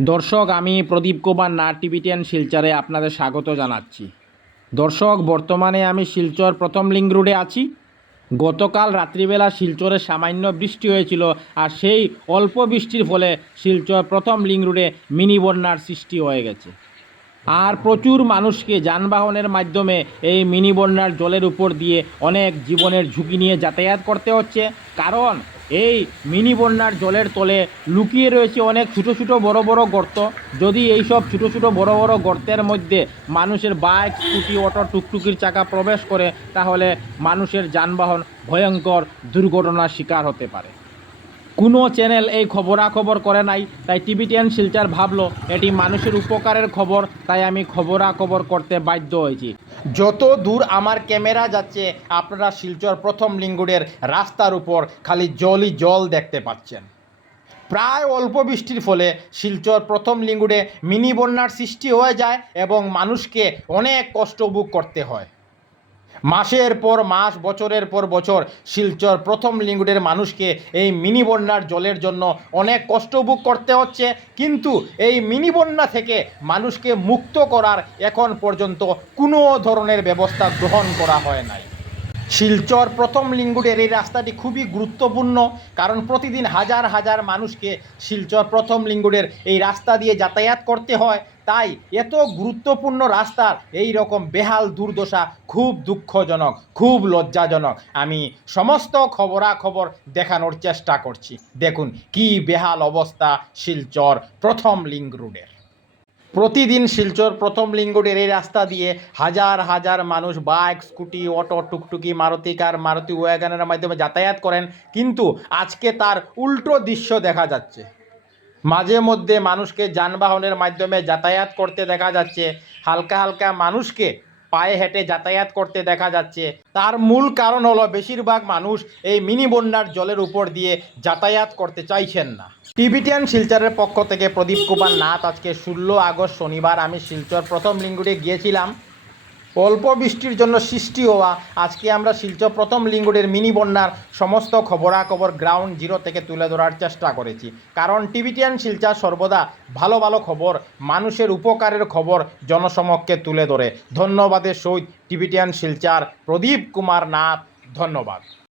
দর্শক, আমি প্রদীপ কুমার, না টিভি টেন শিলচরে আপনাদের স্বাগত জানাচ্ছি। দর্শক, বর্তমানে আমি শিলচর প্রথম লিঙ্ক রোডে আছি। গতকাল রাত্রিবেলা শিলচরে সামান্য বৃষ্টি হয়েছিল আর সেই অল্প বৃষ্টির ফলে শিলচর প্রথম লিঙ্ক রোডে মিনি বন্যার সৃষ্টি হয়ে গেছে। আর প্রচুর মানুষকে যানবাহনের মাধ্যমে এই মিনি বন্যার জলের উপর দিয়ে অনেক জীবনের ঝুঁকি নিয়ে যাতায়াত করতে হচ্ছে। কারণ এই মিনি বন্যার জলের তলে লুকিয়ে রয়েছে অনেক ছোটো ছোটো বড় বড় গর্ত। যদি এই সব ছোটো ছোটো বড় বড় গর্তের মধ্যে মানুষের বাইক, স্কুটি, অটো, টুকটুকির চাকা প্রবেশ করে, তাহলে মানুষের যানবাহন ভয়ঙ্কর দুর্ঘটনার শিকার হতে পারে। কোনো চ্যানেল এই খবরাখবর করে নাই, তাই টিভি টেন শিলচার ভাবলো এটি মানুষের উপকারের খবর, তাই আমি খবরাখবর করতে বাধ্য হয়েছি। যত দূর আমার ক্যামেরা যাচ্ছে, আপনারা শিলচর প্রথম লিঙ্গুডের রাস্তার উপর খালি জলই জল দেখতে পাচ্ছেন। প্রায় অল্প বৃষ্টির ফলে শিলচর প্রথম লিঙ্গুডে মিনি বন্যার সৃষ্টি হয়ে যায় এবং মানুষকে অনেক কষ্ট ভোগ করতে হয়। মাসের পর মাস, বছরের পর বছর শিলচর প্রথম লিঙ্গুডের মানুষকে এই মিনি বন্যার জলের জন্য অনেক কষ্ট ভোগ করতে হচ্ছে। কিন্তু এই মিনি বন্যা থেকে মানুষকে মুক্ত করার এখন পর্যন্ত কোনো ধরনের ব্যবস্থা গ্রহণ করা হয় নাই। শিলচর প্রথম লিঙ্গুডের এই রাস্তাটি খুবই গুরুত্বপূর্ণ, কারণ প্রতিদিন হাজার হাজার মানুষকে শিলচর প্রথম লিঙ্গুডের এই রাস্তা দিয়ে যাতায়াত করতে হয়। তাই এত গুরুত্বপূর্ণ রাস্তার এই রকম বেহাল দুর্দশা খুব দুঃখজনক, খুব লজ্জাজনক। আমি সমস্ত খবরাখবর দেখানোর চেষ্টা করছি। দেখুন কি বেহাল অবস্থা শিলচর প্রথম লিঙ্ক রোডের প্রতিদিন শিলচর প্রথম লিঙ্গডের এই রাস্তা দিয়ে হাজার হাজার মানুষ বাইক, স্কুটি, অটো, টুকটুকি, মারুতি কার, মারুতি ওয়াগানের মাধ্যমে যাতায়াত করেন। কিন্তু আজকে তার উল্টো দৃশ্য দেখা যাচ্ছে। মাঝে মধ্যে মানুষকে যানবাহনের মাধ্যমে যাতায়াত করতে দেখা যাচ্ছে। হালকা হালকা মানুষকে পায়ে হেঁটে যাতায়াত করতে দেখা যাচ্ছে। তার মূল কারণ হলো বেশিরভাগ মানুষ এই মিনি বন্যার জলের উপর দিয়ে যাতায়াত করতে চাইছেন না। টিবিটিয়ান শিলচরের পক্ষ থেকে প্রদীপ কুমার নাথ আজকে ষোলো আগস্ট শনিবার আমি শিলচর প্রথম লিঙ্গুডে গিয়েছিলাম। অল্প বৃষ্টির জন্য সৃষ্টি হওয়া আজকে আমরা শিলচর প্রথম লিঙ্গুডের মিনি বন্যার সমস্ত খবরাখবর গ্রাউন্ড জিরো থেকে তুলে ধরার চেষ্টা করেছি। কারণ টিভিটিয়ান শিলচা সর্বদা ভালো ভালো খবর, মানুষের উপকারের খবর জনসমক্ষে তুলে ধরে। ধন্যবাদের সহিত টিভিটিয়ান শিলচার প্রদীপ কুমার নাথ, ধন্যবাদ।